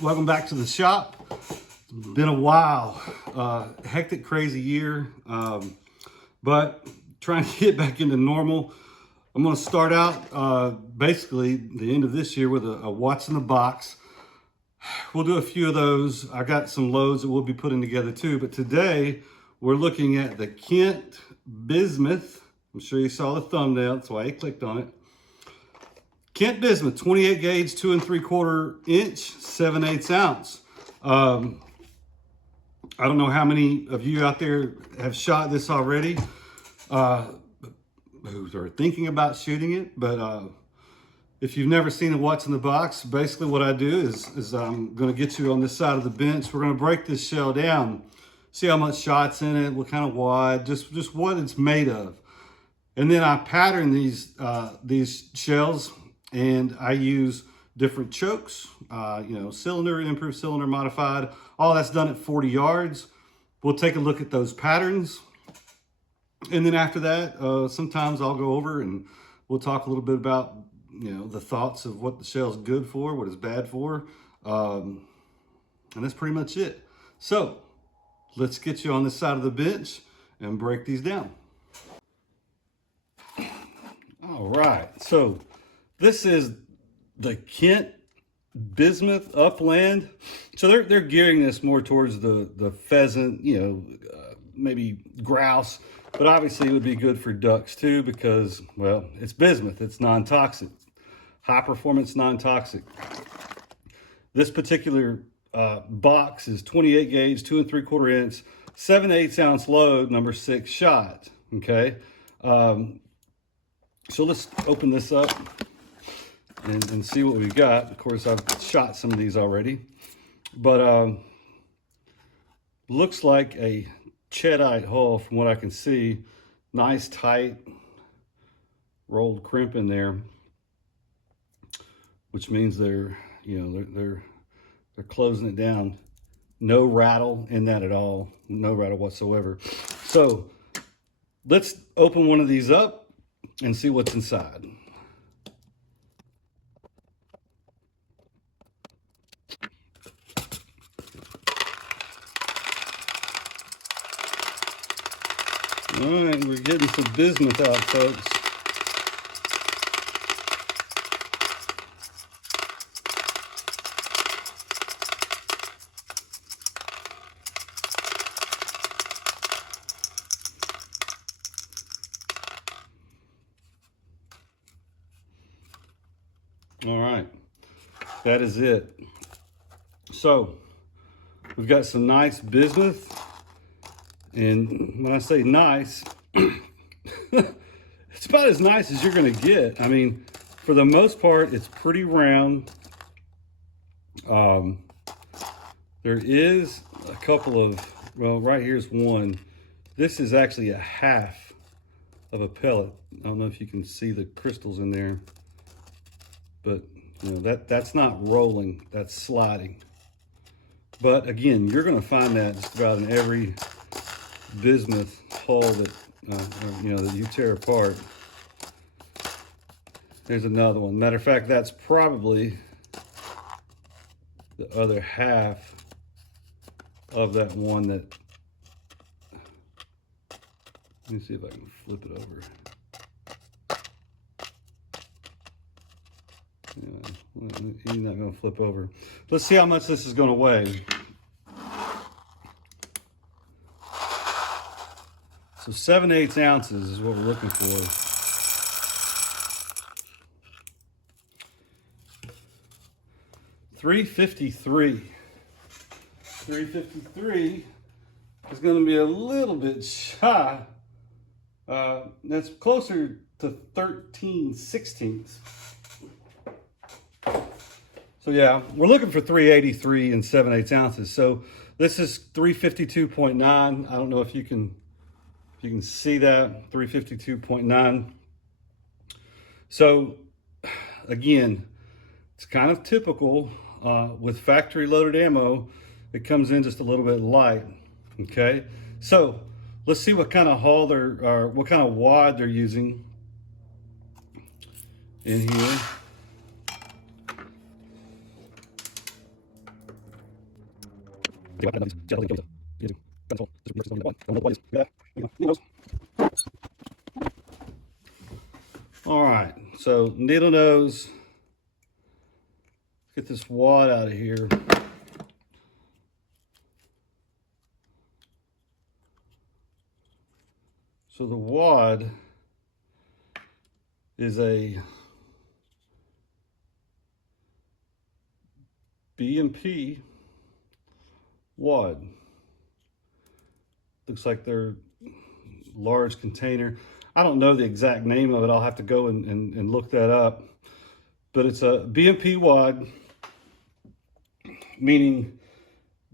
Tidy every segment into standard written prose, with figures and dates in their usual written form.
Welcome back to the shop. It's been a while, hectic, crazy year, but trying to get back into normal. I'm going to start out basically the end of this year with a what's in the box. We'll do a few of those. I got some loads that we'll be putting together too, but today we're looking at the Kent Bismuth. I'm sure you saw the thumbnail, that's why you clicked on it. Kent Bismuth, 28 gauge, 2 3/4 inch, 7/8 ounce. I don't know how many of you out there have shot this already, who are thinking about shooting it, but if you've never seen a what's in the box, basically what I do is I'm gonna get you on this side of the bench. We're gonna break this shell down, see how much shot's in it, what kind of wad, just what it's made of. And then I pattern these shells, and I use different chokes, cylinder, improved cylinder, modified. All that's done at 40 yards. We'll take a look at those patterns. And then after that, sometimes I'll go over and we'll talk a little bit about, the thoughts of what the shell's good for, what it's bad for. And that's pretty much it. So let's get you on this side of the bench and break these down. All right, so this is the Kent Bismuth Upland. So they're gearing this more towards the pheasant, maybe grouse, but obviously it would be good for ducks too because, well, it's bismuth, it's non-toxic, high performance non-toxic. This particular box is 28 gauge, 2 3/4 inch, 7/8 ounce load, number 6 shot, okay? So let's open this up and see what we've got. Of course, I've shot some of these already, but looks like a Cheddite hull from what I can see. Nice tight rolled crimp in there, which means they're closing it down. No rattle in that at all, no rattle whatsoever. So let's open one of these up and see what's inside. All right, we're getting some bismuth out, folks. All right, that is it. So we've got some nice bismuth. And when I say nice, it's about as nice as you're gonna get. I mean, for the most part, it's pretty round. There is a couple of, well, right here's one. This is actually a half of a pellet. I don't know if you can see the crystals in there, but that's not rolling, that's sliding. But again, you're gonna find that just about in every bismuth hull that that you tear apart. There's another one. Matter of fact, that's probably the other half of that one that, let me see if I can flip it over. He's not going to flip over. Let's see how much this is going to weigh. So 7/8 ounces is what we're looking for. $353. $353 is going to be a little bit shy. That's closer to 13/16. So yeah, we're looking for 383 and 7/8 ounces. So this is 352.9. I don't know if you can see that, 352.9. So again, it's kind of typical with factory loaded ammo. It comes in just a little bit light, okay? So let's see what kind of hull what kind of wad they're using in here. All right, so needle nose. Get this wad out of here. So the wad is a B&P wad. Looks like they're large container. I don't know the exact name of it. I'll have to go and look that up. But it's a B&P wad, meaning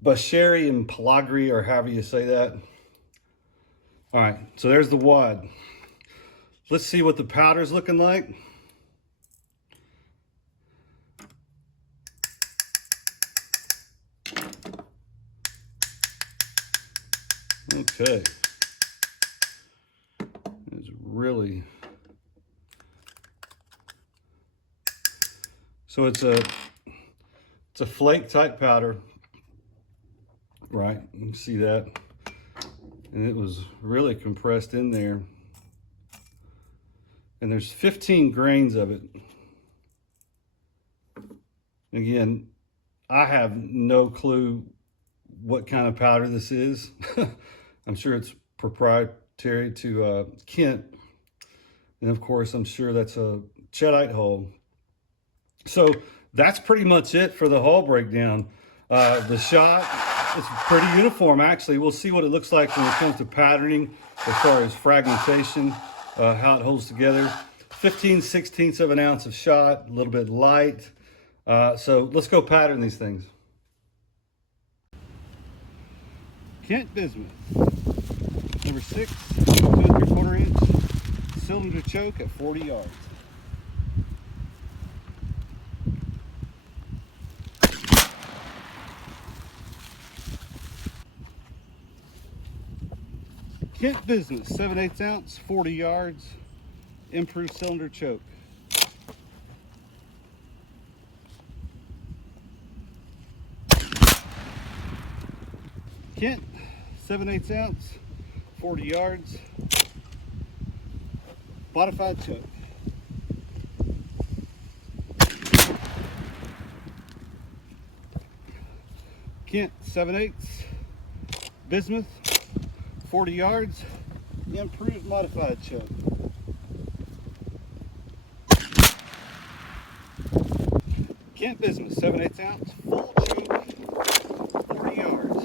Basheri and Pelagri, or however you say that. All right, so there's the wad. Let's see what the powder's looking like. Okay. It's really... So it's a flake type powder, right? You can see that. And it was really compressed in there. And there's 15 grains of it. Again, I have no clue what kind of powder this is. I'm sure it's proprietary to Kent. And of course, I'm sure that's a Cheddite hull. So that's pretty much it for the hull breakdown. The shot is pretty uniform, actually. We'll see what it looks like when it comes to patterning as far as fragmentation, how it holds together. 15/16 of an ounce of shot, a little bit light. So let's go pattern these things. Kent Bismuth, number 6, 2 3/4 inch, cylinder choke at 40 yards. Kent Bismuth, 7/8 ounce, 40 yards, improved cylinder choke. Kent, 7/8 ounce, 40 yards, modified choke. Kent, 7/8, Bismuth, 40 yards, improved modified choke. Kent Bismuth, 7/8 ounce, full choke, 40 yards.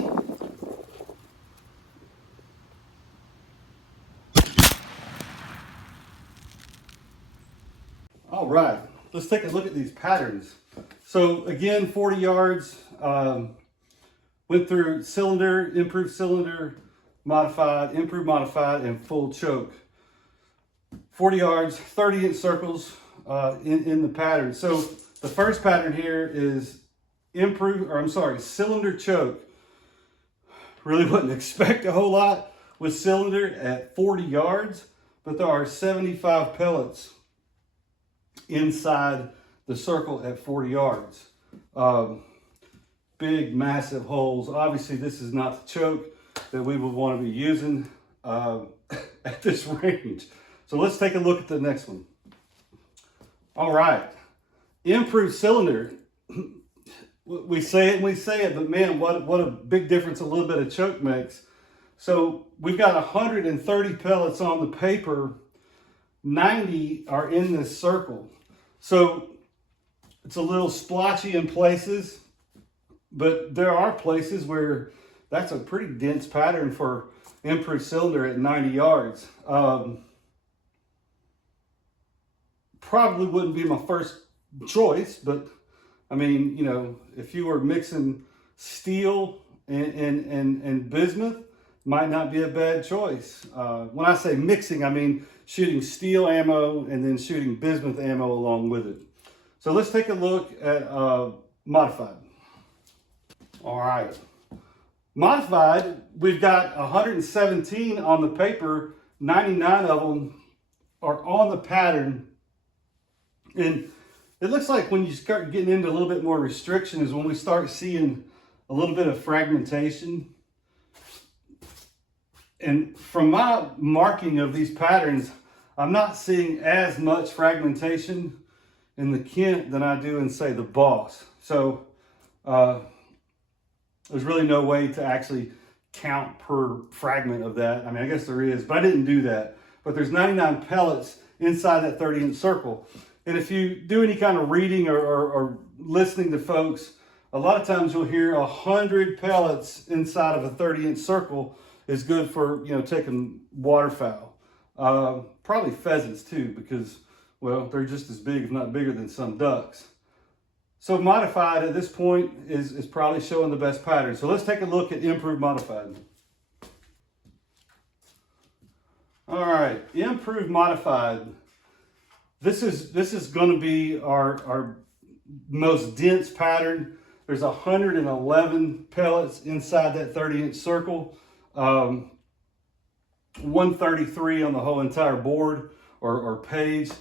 All right, let's take a look at these patterns. So again, 40 yards, went through cylinder, improved cylinder, modified, improved modified, and full choke. 40 yards, 30-inch circles in the pattern. So the first pattern here is cylinder choke. Really wouldn't expect a whole lot with cylinder at 40 yards, but there are 75 pellets inside the circle at 40 yards. Big, massive holes. Obviously, this is not the choke that we would want to be using at this range. So let's take a look at the next one. All right, improved cylinder. We say it and we say it, but man, what a big difference a little bit of choke makes. So we've got 130 pellets on the paper, 90 are in this circle. So it's a little splotchy in places, but there are places where that's a pretty dense pattern for improved cylinder at 90 yards. Probably wouldn't be my first choice, but I mean, you know, if you were mixing steel and bismuth, might not be a bad choice. When I say mixing, I mean shooting steel ammo and then shooting bismuth ammo along with it. So let's take a look at modified. All right. Modified, we've got 117 on the paper, 99 of them are on the pattern. And it looks like when you start getting into a little bit more restriction is when we start seeing a little bit of fragmentation. And from my marking of these patterns, I'm not seeing as much fragmentation in the Kent than I do in, say, the Boss. So there's really no way to actually count per fragment of that. I mean, I guess there is, but I didn't do that. But there's 99 pellets inside that 30-inch circle. And if you do any kind of reading or listening to folks, a lot of times you'll hear 100 pellets inside of a 30-inch circle is good for, you know, taking waterfowl. Probably pheasants too, because, well, they're just as big, if not bigger, than some ducks. So modified at this point is probably showing the best pattern. So let's take a look at improved modified. All right, improved modified. This is going to be our most dense pattern. There's 111 pellets inside that 30-inch circle. 133 on the whole entire board or page.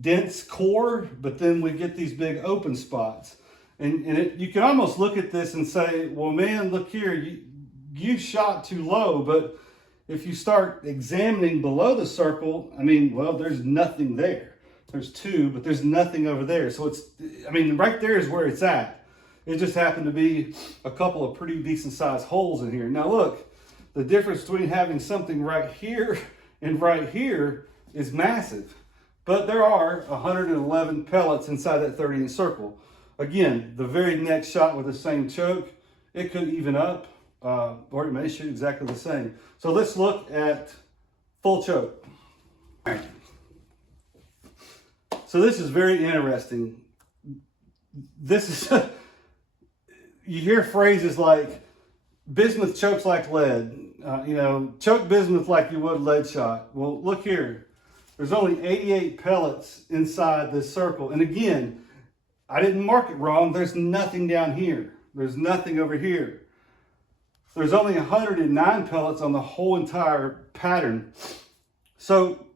Dense core, but then we get these big open spots. And you can almost look at this and say, well, man, look here, you shot too low. But if you start examining below the circle, I mean, well, there's nothing there. There's two, but there's nothing over there. So it's, I mean, right there is where it's at. It just happened to be a couple of pretty decent sized holes in here. Now look, the difference between having something right here and right here is massive. But there are 111 pellets inside that 30-inch circle. Again, the very next shot with the same choke, it could even up, or it may shoot exactly the same. So let's look at full choke. All right. So this is very interesting. This is... You hear phrases like, bismuth chokes like lead, you know, choke bismuth like you would lead shot. Well, look here. There's only 88 pellets inside this circle. And again, I didn't mark it wrong. There's nothing down here. There's nothing over here. There's only 109 pellets on the whole entire pattern. So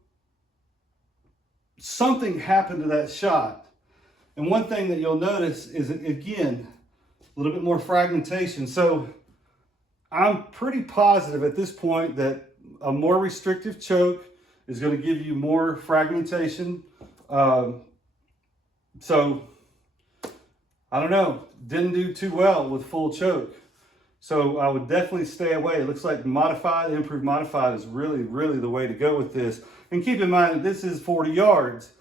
something happened to that shot. And one thing that you'll notice is, again, a little bit more fragmentation. So I'm pretty positive at this point that a more restrictive choke is going to give you more fragmentation. So I don't know, didn't do too well with full choke. So I would definitely stay away. It looks like modified, improved modified is really, really the way to go with this. And keep in mind that this is 40 yards.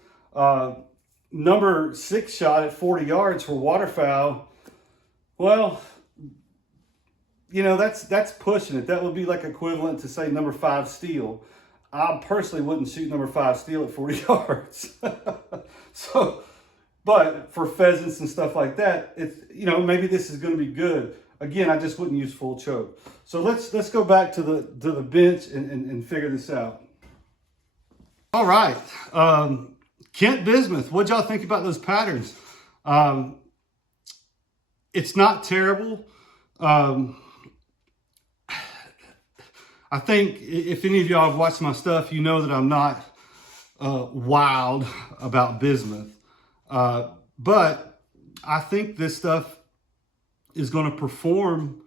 Number 6 shot at 40 yards for waterfowl. Well, you know, that's pushing it. That would be like equivalent to, say, number 5 steel. I personally wouldn't shoot number 5 steel at 40 yards. So, but for pheasants and stuff like that, it's, you know, maybe this is going to be good. Again, I just wouldn't use full choke. So let's go back to the bench and figure this out. All right, Kent Bismuth. What'd y'all think about those patterns? It's not terrible. I think if any of y'all have watched my stuff, you know that I'm not wild about bismuth. But I think this stuff is going to perform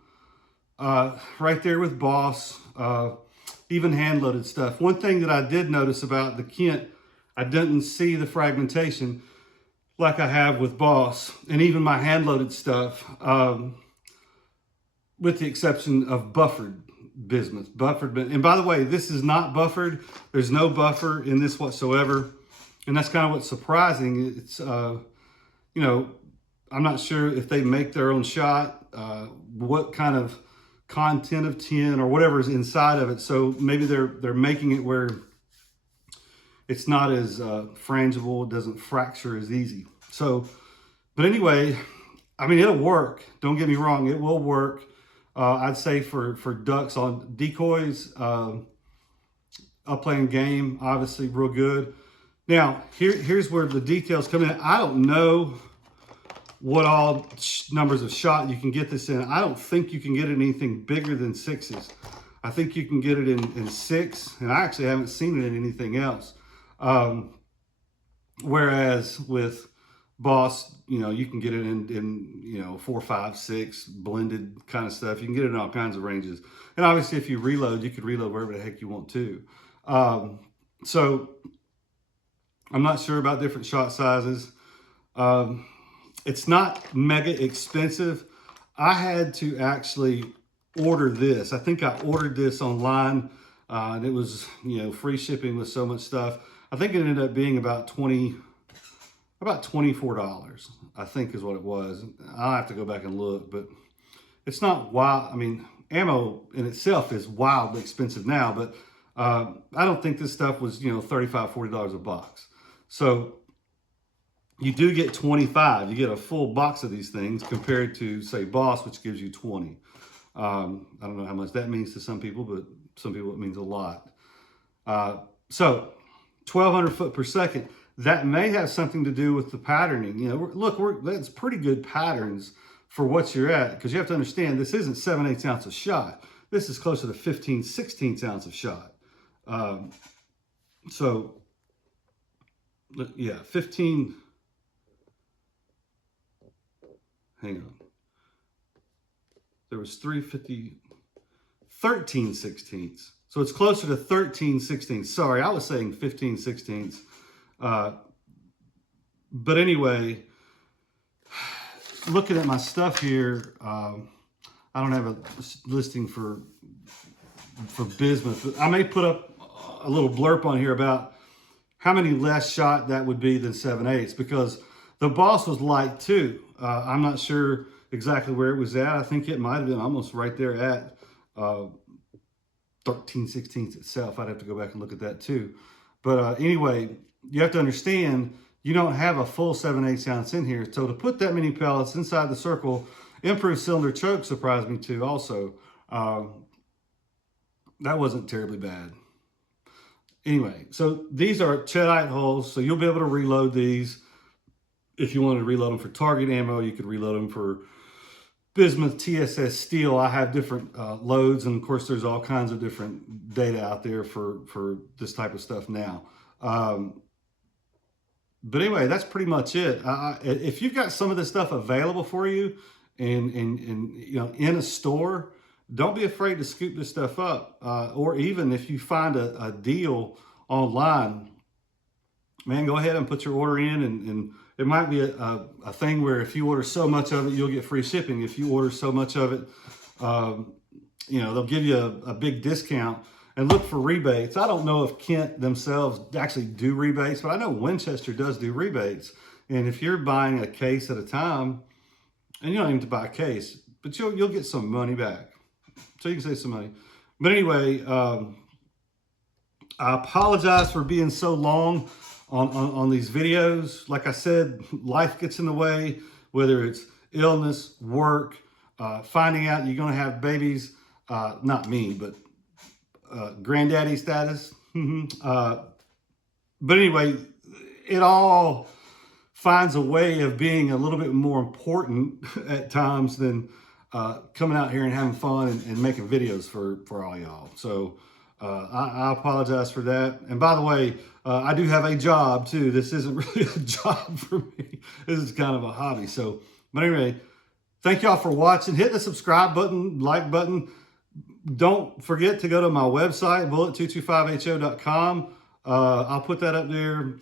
right there with Boss, even hand-loaded stuff. One thing that I did notice about the Kent, I didn't see the fragmentation like I have with Boss, and even my hand-loaded stuff, with the exception of buffered bismuth. Buffered, and by the way, this is not buffered. There's no buffer in this whatsoever, and that's kind of what's surprising. It's, you know, I'm not sure if they make their own shot, what kind of content of tin or whatever is inside of it. So maybe they're making it where it's not as frangible, it doesn't fracture as easy. So, but anyway, I mean, it'll work. Don't get me wrong, it will work. I'd say for ducks on decoys, up-playing game, obviously real good. Now, here's where the details come in. I don't know what all numbers of shot you can get this in. I don't think you can get it anything bigger than 6s. I think you can get it in 6, and I actually haven't seen it in anything else. Whereas with Boss, you know, you can get it in you know, 4, 5, 6 blended kind of stuff. You can get it in all kinds of ranges. And obviously, if you reload, you could reload wherever the heck you want to. So I'm not sure about different shot sizes. It's not mega expensive. I had to actually order this. I think I ordered this online, and it was, you know, free shipping with so much stuff. I think it ended up being about $24, I think is what it was. I'll have to go back and look, but it's not wild. I mean, ammo in itself is wildly expensive now, but I don't think this stuff was, you know, $35, $40 a box. So you do get 25. You get a full box of these things compared to, say, Boss, which gives you 20. I don't know how much that means to some people, but some people it means a lot. So 1,200 foot per second. That may have something to do with the patterning. You know, look, that's pretty good patterns for what you're at, because you have to understand this isn't 7/8 ounce of shot. This is closer to 15, 16 ounce of shot. So yeah, 15. Hang on. There was 350, 13 sixteenths. So it's closer to 13 sixteenths. Sorry, I was saying 15 sixteenths. But anyway, looking at my stuff here, I don't have a listing for Bismuth, but I may put up a little blurb on here about how many less shot that would be than 7/8, because the Boss was light too. I'm not sure exactly where it was at. I think it might have been almost right there at 13 sixteenths itself. I'd have to go back and look at that too. But anyway, you have to understand, you don't have a full 7/8 ounce in here. So to put that many pellets inside the circle, improved cylinder choke surprised me too also. That wasn't terribly bad. Anyway, so these are Cheddite holes, so you'll be able to reload these. If you want to reload them for target ammo, you could reload them for Bismuth, TSS steel. I have different loads, and of course there's all kinds of different data out there for this type of stuff now. But anyway, that's pretty much it. If you've got some of this stuff available for you and you know, in a store, don't be afraid to scoop this stuff up. Or even if you find a deal online, man, go ahead and put your order in, and it might be a thing where if you order so much of it, you'll get free shipping. If you order so much of it, you know, they'll give you a big discount. And look for rebates. I don't know if Kent themselves actually do rebates, but I know Winchester does do rebates. And if you're buying a case at a time, and you don't even have to buy a case, but you'll get some money back. So you can save some money. But anyway, I apologize for being so long on these videos. Like I said, life gets in the way, whether it's illness, work, finding out you're gonna have babies, not me, but granddaddy status. But anyway, it all finds a way of being a little bit more important at times than coming out here and having fun and making videos for all y'all. So I apologize for that. And by the way, I do have a job too. This isn't really a job for me. This is kind of a hobby. So, but anyway, thank y'all for watching. Hit the subscribe button, like button. Don't forget to go to my website, bullet225ho.com. I'll put that up there.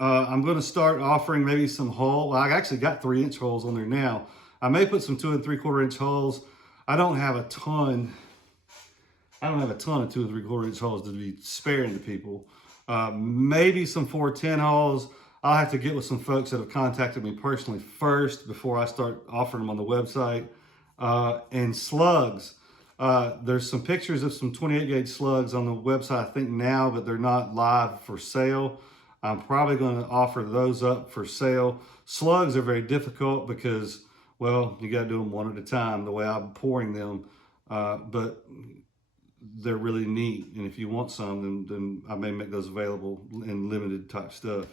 I'm going to start offering maybe some hull. Well, I actually got 3-inch holes on there now. I may put some 2 3/4-inch holes. I don't have a ton of 2 3/4-inch holes to be sparing to people. Maybe some 410 holes. I'll have to get with some folks that have contacted me personally first before I start offering them on the website. And slugs. There's some pictures of some 28 gauge slugs on the website, I think now, but they're not live for sale. I'm probably going to offer those up for sale. Slugs are very difficult because, well, you got to do them one at a time, the way I'm pouring them. But they're really neat. And if you want some, then I may make those available in limited type stuff.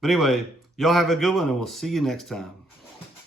But anyway, y'all have a good one, and we'll see you next time.